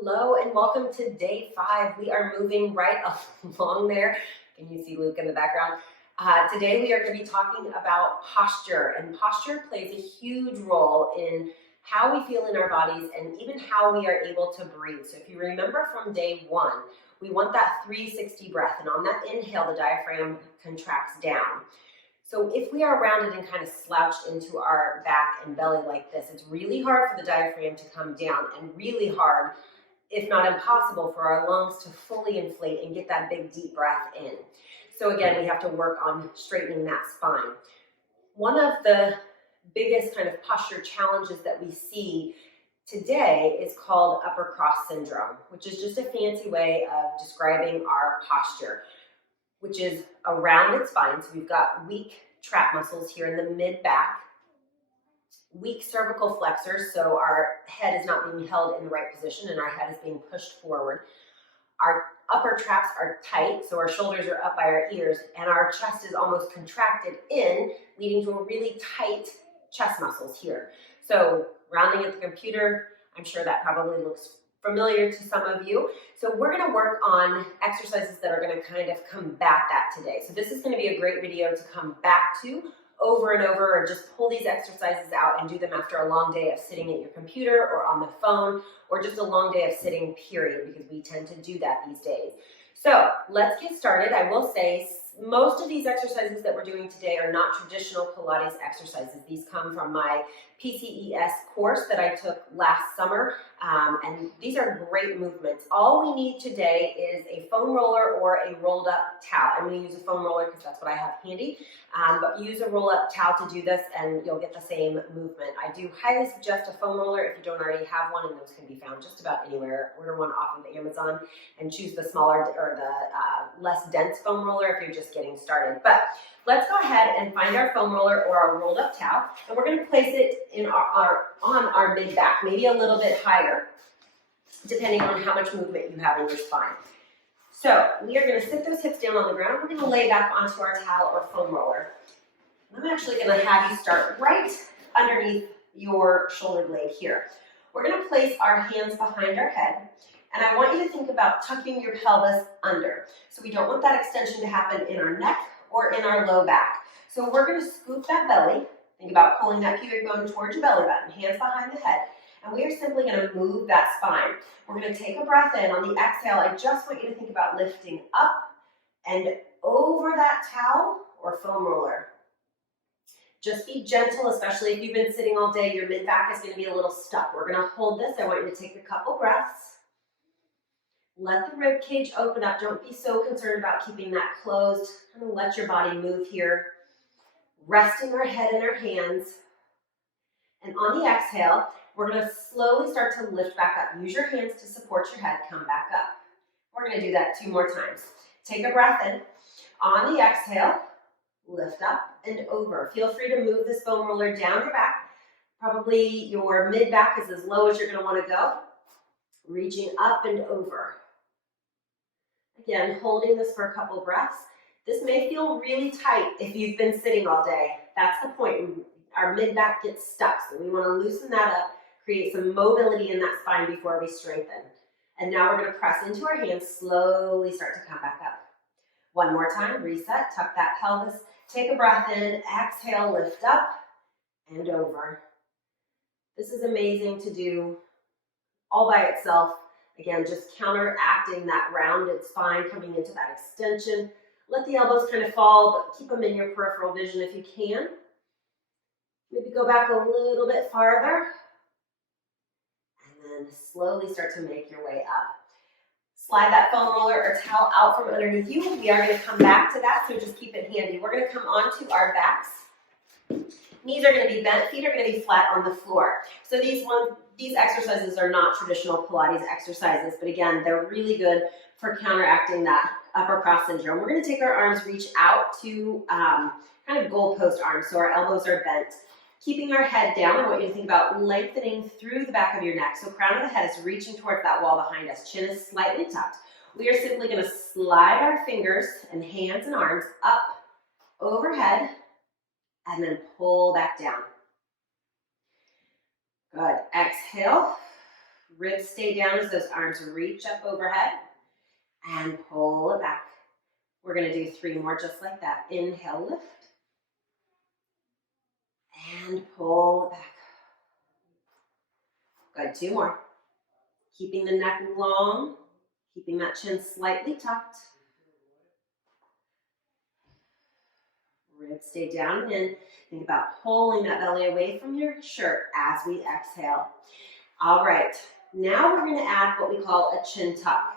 Hello and welcome to day 5. We are moving right along there. Can you see Luke in the background? Today we are going to be talking about posture, and posture plays a huge role in how we feel in our bodies and even how we are able to breathe. So if you remember from day 1, we want that 360 breath, and on that inhale the diaphragm contracts down. So if we are rounded and kind of slouched into our back and belly like this, it's really hard for the diaphragm to come down and really hard, if not impossible, for our lungs to fully inflate and get that big deep breath in. So again, we have to work on straightening that spine. One of the biggest kind of posture challenges that we see today is called upper cross syndrome, which is just a fancy way of describing our posture, which is a rounded spine. So we've got weak trap muscles here in the mid back, weak cervical flexors, so our head is not being held in the right position and our head is being pushed forward. Our upper traps are tight, so our shoulders are up by our ears, and our chest is almost contracted in, leading to a really tight chest muscles here. So rounding at the computer, I'm sure that probably looks familiar to some of you. So we're going to work on exercises that are going to kind of combat that today. So this is going to be a great video to come back to over and over, or just pull these exercises out and do them after a long day of sitting at your computer or on the phone, or just a long day of sitting, period, because we tend to do that these days. So let's get started. I will say most of these exercises that we're doing today are not traditional Pilates exercises. These come from my PCES course that I took last summer, and these are great movements. All we need today is a foam roller or a rolled up towel. I'm going to use a foam roller because that's what I have handy, but use a roll up towel to do this and you'll get the same movement. I do highly suggest a foam roller if you don't already have one, and those can be found just about anywhere. Order one off of Amazon and choose the smaller or the less dense foam roller if you're just getting started. But let's go ahead and find our foam roller or our rolled up towel, and we're going to place it in on our mid back, maybe a little bit higher, depending on how much movement you have in your spine. So we are going to sit those hips down on the ground. We're going to lay back onto our towel or foam roller. I'm actually going to have you start right underneath your shoulder blade here. We're going to place our hands behind our head, and I want you to think about tucking your pelvis under. So we don't want that extension to happen in our neck or in our low back. So we're going to scoop that belly. Think about pulling that pubic bone towards your belly button, hands behind the head, and we are simply going to move that spine. We're going to take a breath in. On the exhale, I just want you to think about lifting up and over that towel or foam roller. Just be gentle, especially if you've been sitting all day. Your mid back is going to be a little stuck. We're going to hold this. I want you to take a couple breaths. Let the rib cage open up. Don't be so concerned about keeping that closed. Kind of let your body move here. Resting our head in our hands. And on the exhale, we're going to slowly start to lift back up. Use your hands to support your head. Come back up. We're going to do that 2 more times. Take a breath in. On the exhale, lift up and over. Feel free to move this foam roller down your back. Probably your mid back is as low as you're going to want to go. Reaching up and over. Again, holding this for a couple breaths. This may feel really tight if you've been sitting all day. That's the point. Our mid back gets stuck, so we want to loosen that up, create some mobility in that spine before we strengthen. And now we're going to press into our hands, slowly start to come back up. 1 more time, reset, tuck that pelvis, take a breath in, exhale, lift up and over. This is amazing to do all by itself. Again, just counteracting that rounded spine, coming into that extension. Let the elbows kind of fall, but keep them in your peripheral vision if you can. Maybe go back a little bit farther. And then slowly start to make your way up. Slide that foam roller or towel out from underneath you. We are going to come back to that, so just keep it handy. We're going to come onto our backs. Knees are going to be bent, feet are going to be flat on the floor. So these exercises are not traditional Pilates exercises, but again, they're really good for counteracting that upper cross syndrome. We're going to take our arms, reach out to kind of goalpost arms, so our elbows are bent. Keeping our head down, I want you to think about lengthening through the back of your neck. So crown of the head is reaching towards that wall behind us. Chin is slightly tucked. We are simply going to slide our fingers and hands and arms up overhead and then pull back down. Good. Exhale. Ribs stay down as those arms reach up overhead and pull it back. We're gonna do 3 more just like that. Inhale, lift, and pull it back. Good, 2 more. Keeping the neck long, keeping that chin slightly tucked. Ribs stay down and in. Think about pulling that belly away from your shirt as we exhale. All right, now we're gonna add what we call a chin tuck.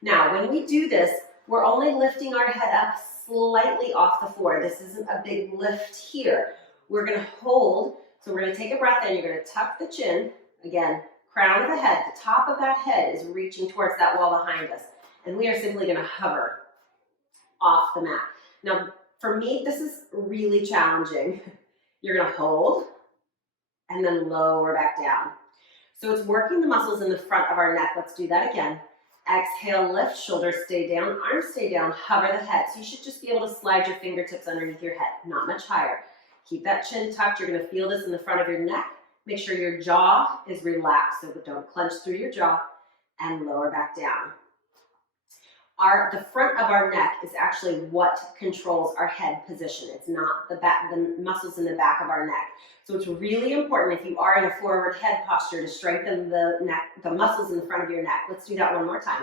Now, when we do this, we're only lifting our head up slightly off the floor. This isn't a big lift here. We're gonna hold, so we're gonna take a breath in, you're gonna tuck the chin, again, crown of the head, the top of that head is reaching towards that wall behind us. And we are simply gonna hover off the mat. Now, for me, this is really challenging. You're gonna hold and then lower back down. So it's working the muscles in the front of our neck. Let's do that again. Exhale, lift, shoulders stay down, arms stay down, hover the head. So you should just be able to slide your fingertips underneath your head, not much higher. Keep that chin tucked. You're gonna feel this in the front of your neck. Make sure your jaw is relaxed, so don't clench through your jaw, and lower back down. The front of our neck is actually what controls our head position. It's not the muscles in the back of our neck. So it's really important if you are in a forward head posture to strengthen the muscles in the front of your neck. Let's do that one more time.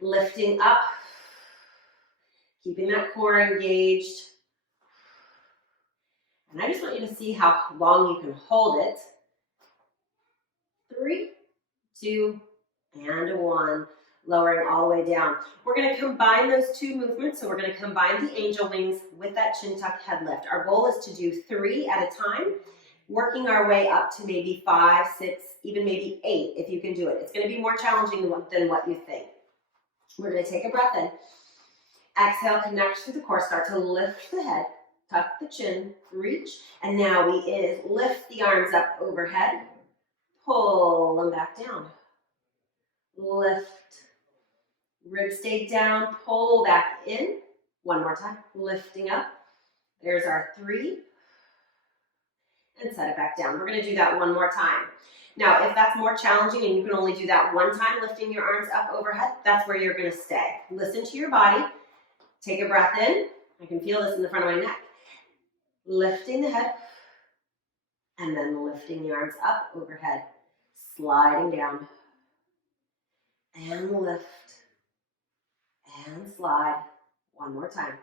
Lifting up, keeping that core engaged. And I just want you to see how long you can hold it. 3, 2, and 1. Lowering all the way down. We're going to combine those 2 movements. So we're going to combine the angel wings with that chin tuck head lift. Our goal is to do 3 at a time, working our way up to maybe 5, 6, even maybe 8 if you can do it. It's going to be more challenging than what you think. We're going to take a breath in. Exhale, connect through the core. Start to lift the head, tuck the chin, reach. And now we lift the arms up overhead, pull them back down. Lift. Ribs stay down, pull back in. One more time, lifting up. There's our 3. And set it back down. We're gonna do that one more time. Now, if that's more challenging and you can only do that one time, lifting your arms up overhead, that's where you're gonna stay. Listen to your body. Take a breath in. I can feel this in the front of my neck. Lifting the head, and then lifting the arms up overhead, sliding down. And lift, and slide. One more time.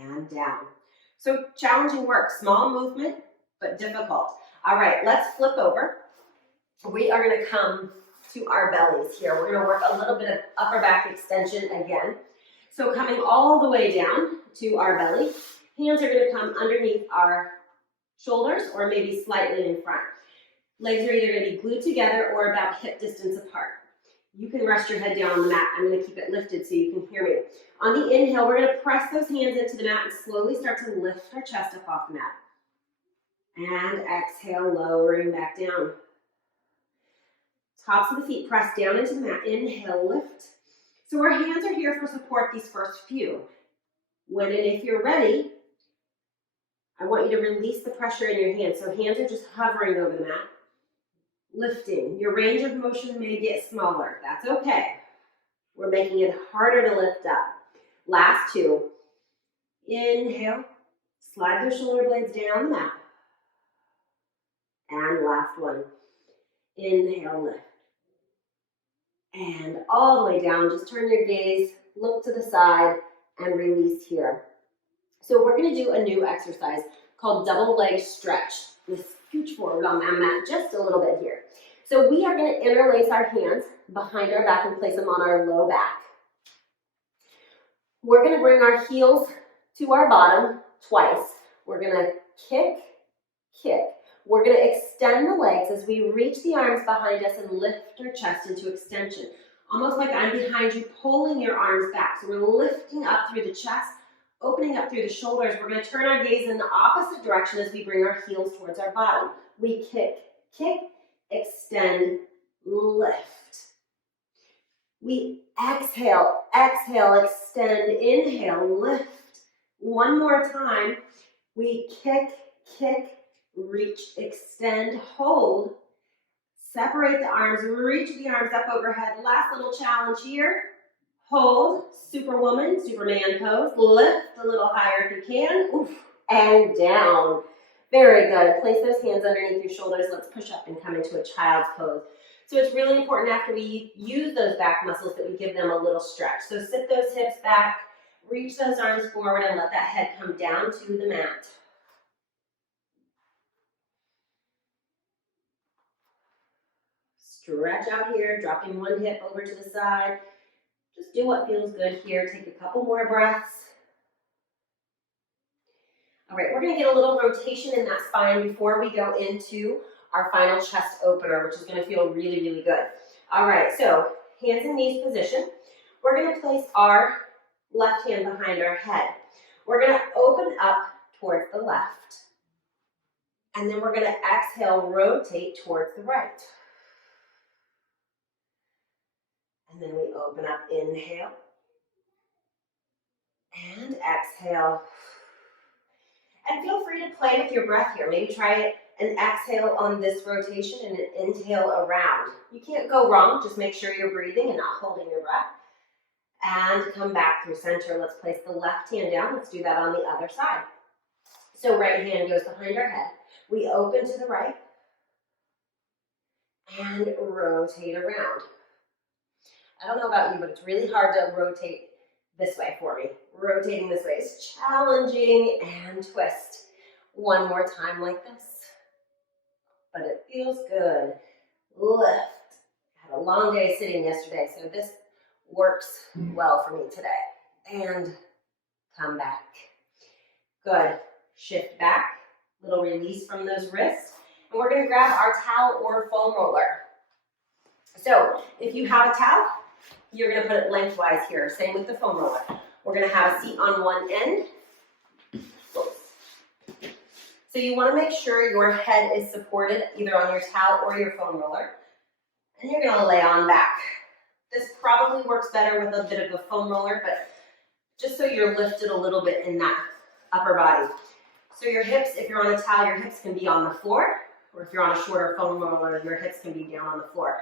And down. So challenging work, small movement, but difficult. All right, let's flip over. We are gonna come to our bellies here. We're gonna work a little bit of upper back extension again. So coming all the way down to our belly, hands are gonna come underneath our shoulders or maybe slightly in front. Legs are either going to be glued together or about hip distance apart. You can rest your head down on the mat. I'm going to keep it lifted so you can hear me. On the inhale, we're going to press those hands into the mat and slowly start to lift our chest up off the mat. And exhale, lowering back down. Tops of the feet press down into the mat. Inhale, lift. So our hands are here for support these first few. When and if you're ready, I want you to release the pressure in your hands. So hands are just hovering over the mat. Lifting. Your range of motion may get smaller. That's okay. We're making it harder to lift up. Last 2. Inhale. Slide those shoulder blades down the mat. And last one. Inhale, lift. And all the way down. Just turn your gaze, look to the side, and release here. So we're going to do a new exercise called double leg stretch. Let's scooch forward on that mat just a little bit here. So we are going to interlace our hands behind our back and place them on our low back. We're going to bring our heels to our bottom twice. We're going to kick, kick. We're going to extend the legs as we reach the arms behind us and lift our chest into extension. Almost like I'm behind you, pulling your arms back. So we're lifting up through the chest, opening up through the shoulders. We're going to turn our gaze in the opposite direction as we bring our heels towards our bottom. We kick, kick, extend, lift. We exhale, exhale, extend, inhale, lift. One more time. We kick, kick, reach, extend, hold. Separate the arms, reach the arms up overhead. Last little challenge here. Hold, Superwoman, Superman pose. Lift a little higher if you can. Oof, and down. Very good. Place those hands underneath your shoulders. Let's push up and come into a child's pose. So it's really important after we use those back muscles that we give them a little stretch. So sit those hips back, reach those arms forward, and let that head come down to the mat. Stretch out here, dropping one hip over to the side. Just do what feels good here. Take a couple more breaths. All right, we're gonna get a little rotation in that spine before we go into our final chest opener, which is gonna feel really, really good. All right, so hands and knees position. We're gonna place our left hand behind our head. We're gonna open up towards the left. And then we're gonna exhale, rotate towards the right. And then we open up, inhale. And exhale. And feel free to play with your breath here. Maybe try an exhale on this rotation and an inhale around. You can't go wrong. Just make sure you're breathing and not holding your breath. And come back through center. Let's place the left hand down. Let's do that on the other side. So right hand goes behind our head. We open to the right. And rotate around. I don't know about you, but it's really hard to rotate this way for me. Rotating this way is challenging, and twist. One more time like this. But it feels good. Lift. I had a long day sitting yesterday, so this works well for me today. And come back. Good. Shift back. Little release from those wrists. And we're going to grab our towel or foam roller. So if you have a towel, you're going to put it lengthwise here. Same with the foam roller. We're going to have a seat on one end. So you want to make sure your head is supported either on your towel or your foam roller. And you're going to lay on back. This probably works better with a bit of a foam roller, but just so you're lifted a little bit in that upper body. So your hips, if you're on a towel, your hips can be on the floor, or if you're on a shorter foam roller, your hips can be down on the floor.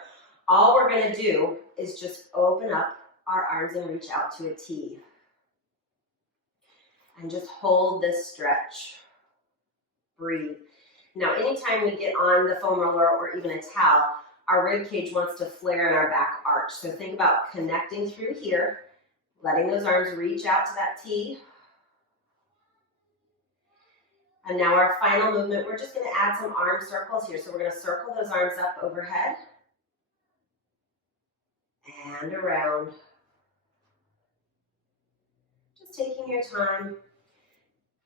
All we're going to do is just open up our arms and reach out to a T. And just hold this stretch. Breathe. Now, anytime we get on the foam roller or even a towel, our rib cage wants to flare in our back arch. So think about connecting through here, letting those arms reach out to that T. And now our final movement, we're just going to add some arm circles here. So we're going to circle those arms up overhead. And around. Just taking your time.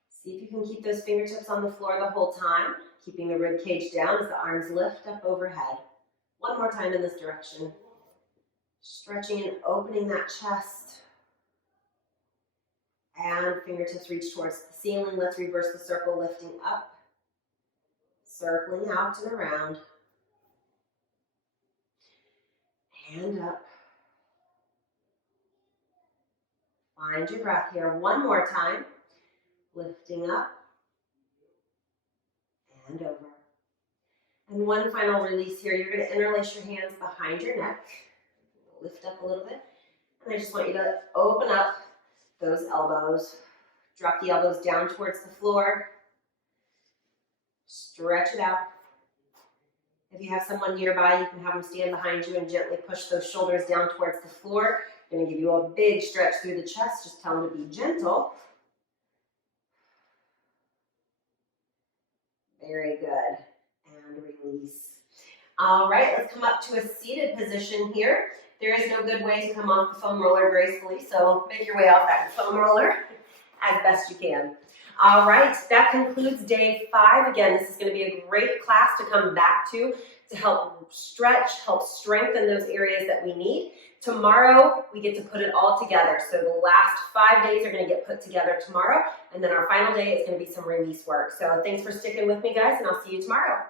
See if you can keep those fingertips on the floor the whole time, keeping the rib cage down as the arms lift up overhead. One more time in this direction. Stretching and opening that chest. And fingertips reach towards the ceiling. Let's reverse the circle, lifting up. Circling out and around. And up. Find your breath here. One more time. Lifting up. And over. And one final release here. You're going to interlace your hands behind your neck. Lift up a little bit. And I just want you to open up those elbows. Drop the elbows down towards the floor. Stretch it out. If you have someone nearby, you can have them stand behind you and gently push those shoulders down towards the floor. I'm going to give you a big stretch through the chest. Just tell them to be gentle. Very good. And release. All right, let's come up to a seated position here. There is no good way to come off the foam roller gracefully, so make your way off that foam roller as best you can. All right, that concludes day 5. Again, this is going to be a great class to come back to help stretch, help strengthen those areas that we need. Tomorrow, we get to put it all together. So the last 5 days are going to get put together tomorrow, and then our final day is going to be some release work. So thanks for sticking with me, guys, and I'll see you tomorrow.